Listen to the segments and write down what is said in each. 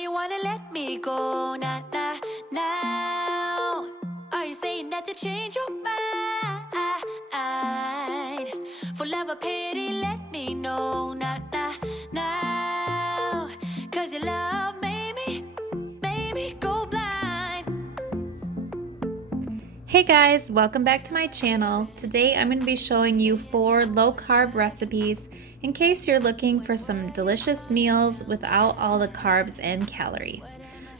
you wanna let me go? Nah, nah, now. Are you saying that to change your mind? For love or pity, let me know. Nah, nah, now. 'Cause your love made me go blind. Hey guys, welcome back to my channel. Today I'm going to be showing you 4 low-carb recipes in case you're looking for some delicious meals without all the carbs and calories.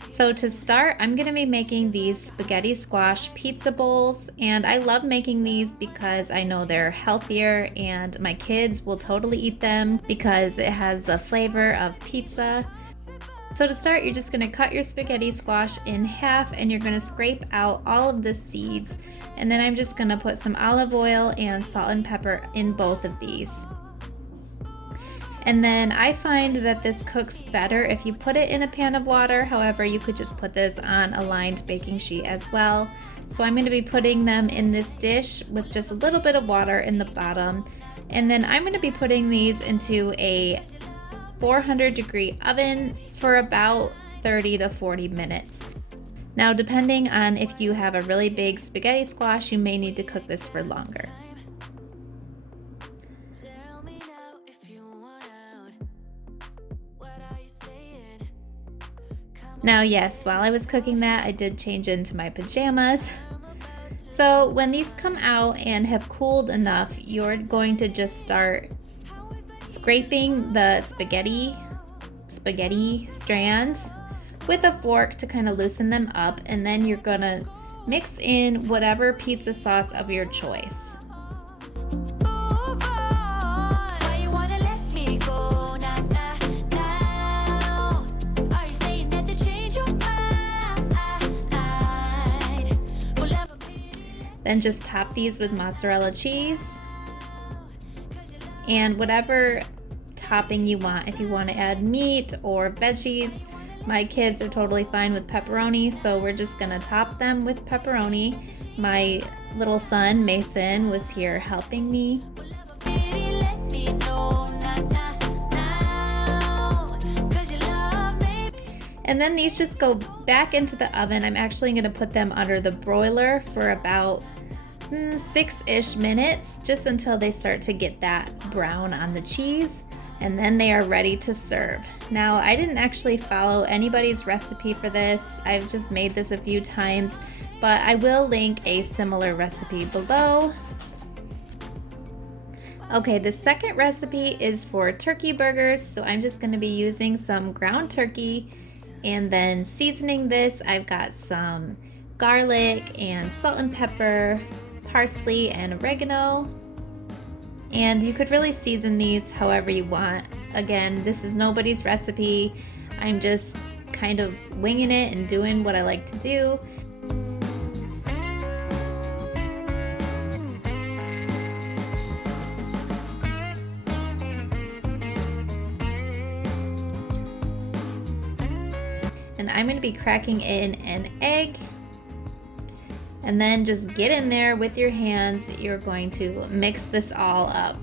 So to start, I'm going to be making these spaghetti squash pizza bowls, and I love making these because I know they're healthier and my kids will totally eat them because it has the flavor of pizza. So to start, you're just going to cut your spaghetti squash in half and you're going to scrape out all of the seeds. And then I'm just going to put some olive oil and salt and pepper in both of these. And then I find that this cooks better if you put it in a pan of water. However, you could just put this on a lined baking sheet as well. So I'm going to be putting them in this dish with just a little bit of water in the bottom. And then I'm going to be putting these into a 400-degree oven for about 30 to 40 minutes. Now, depending on if you have a really big spaghetti squash, you may need to cook this for longer. Now, yes, while I was cooking that, I did change into my pajamas. So when these come out and have cooled enough, you're going to just start scraping the spaghetti strands with a fork to kind of loosen them up, and then you're gonna mix in whatever pizza sauce of your choice. Then just top these with mozzarella cheese and whatever topping you want. If you want to add meat or veggies, my kids are totally fine with pepperoni, so we're just gonna top them with pepperoni. My little son Mason was here helping me. And then these just go back into the oven. I'm actually gonna put them under the broiler for about 6-ish minutes, just until they start to get that brown on the cheese, and then they are ready to serve. Now, I didn't actually follow anybody's recipe for this. I've just made this a few times, but I will link a similar recipe below. Okay, the second recipe is for turkey burgers, so I'm just gonna be using some ground turkey and then seasoning this. I've got some garlic and salt and pepper, parsley and oregano, and you could really season these however you want. Again, this is nobody's recipe. I'm just kind of winging it and doing what I like to do. And I'm going to be cracking in an egg. And then just get in there with your hands. You're going to mix this all up.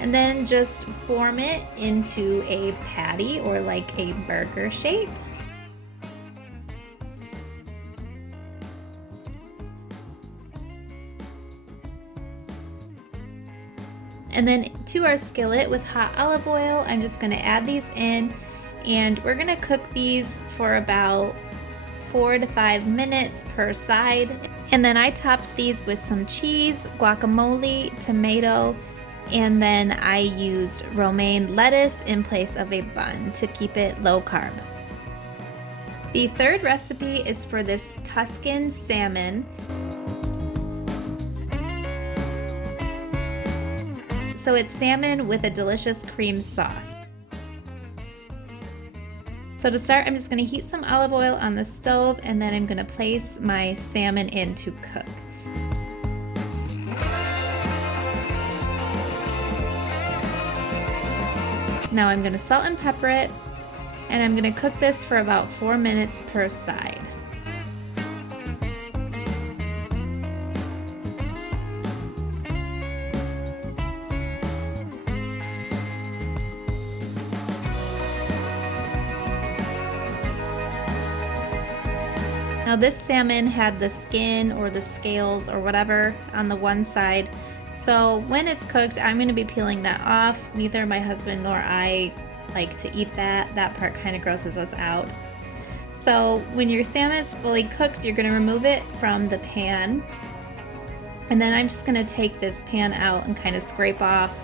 And then just form it into a patty or like a burger shape. And then to our skillet with hot olive oil, I'm just going to add these in, and we're going to cook these for about 4 to 5 minutes per side. And then I topped these with some cheese, guacamole, tomato, and then I used romaine lettuce in place of a bun to keep it low carb. The third recipe is for this Tuscan salmon. So it's salmon with a delicious cream sauce. So to start, I'm just going to heat some olive oil on the stove, and then I'm going to place my salmon in to cook. Now I'm going to salt and pepper it, and I'm going to cook this for about 4 minutes per side. Now this salmon had the skin or the scales or whatever on the one side. So when it's cooked, I'm going to be peeling that off. Neither my husband nor I like to eat that. That part kind of grosses us out. So when your salmon is fully cooked, you're going to remove it from the pan. And then I'm just going to take this pan out and kind of scrape off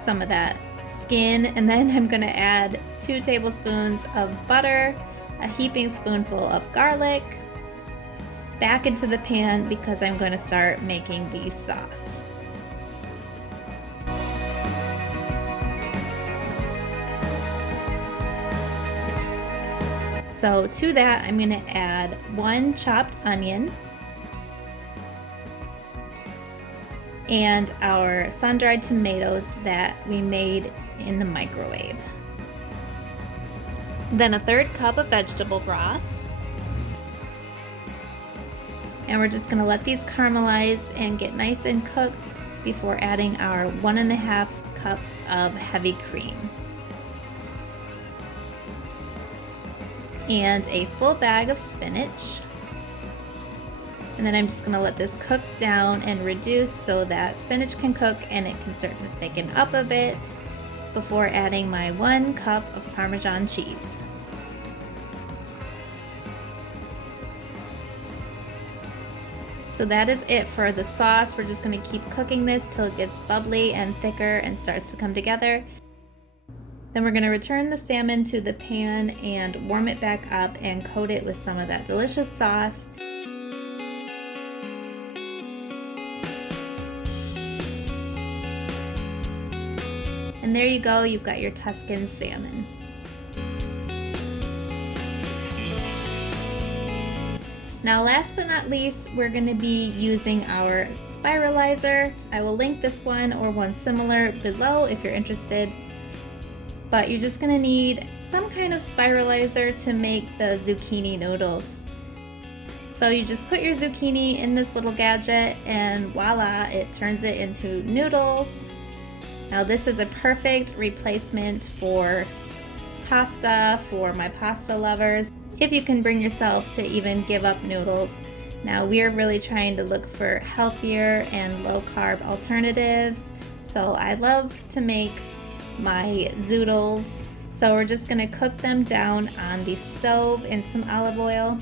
some of that skin. And then I'm going to add 2 tablespoons of butter, a heaping spoonful of garlic, back into the pan because I'm going to start making the sauce. So to that, I'm going to add 1 chopped onion and our sun-dried tomatoes that we made in the microwave. Then a 1/3 cup of vegetable broth. And we're just going to let these caramelize and get nice and cooked before adding our 1½ cups of heavy cream. And a full bag of spinach. And then I'm just going to let this cook down and reduce so that spinach can cook and it can start to thicken up a bit before adding my 1 cup of Parmesan cheese. So that is it for the sauce. We're just going to keep cooking this till it gets bubbly and thicker and starts to come together. Then we're going to return the salmon to the pan and warm it back up and coat it with some of that delicious sauce. And there you go, you've got your Tuscan salmon. Now last but not least, we're going to be using our Spiralizer. I will link this one or one similar below if you're interested. But you're just going to need some kind of spiralizer to make the zucchini noodles. So you just put your zucchini in this little gadget and voila, it turns it into noodles. Now this is a perfect replacement for pasta, for my pasta lovers, if you can bring yourself to even give up noodles. Now we are really trying to look for healthier and low carb alternatives. So I love to make my zoodles. So we're just going to cook them down on the stove in some olive oil.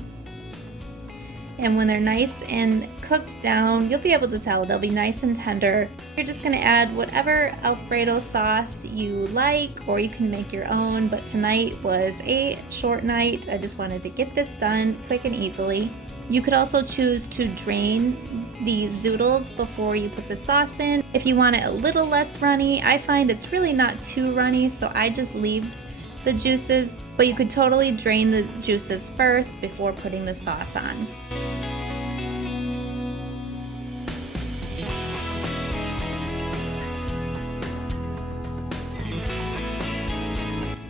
And when they're nice and cooked down, you'll be able to tell they'll be nice and tender. You're just going to add whatever Alfredo sauce you like, or you can make your own. But tonight was a short night. I just wanted to get this done quick and easily. You could also choose to drain the zoodles before you put the sauce in. If you want it a little less runny, I find it's really not too runny, so I just leave the juices, but you could totally drain the juices first before putting the sauce on.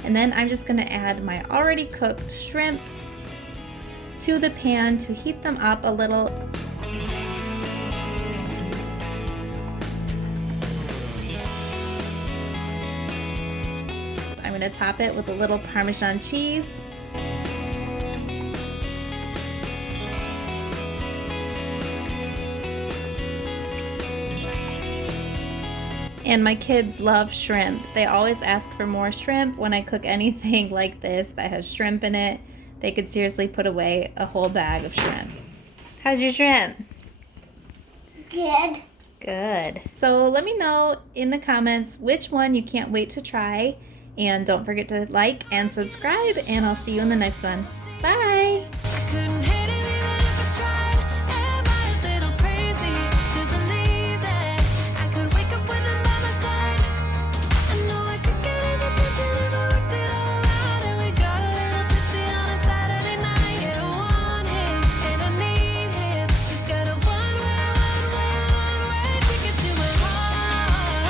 And then I'm just going to add my already cooked shrimp to the pan to heat them up a little. I'm going to top it with a little Parmesan cheese. And my kids love shrimp. They always ask for more shrimp when I cook anything like this that has shrimp in it. They could seriously put away a whole bag of shrimp. How's your shrimp? Good. Good. So let me know in the comments which one you can't wait to try. And don't forget to like and subscribe, and I'll see you in the next one.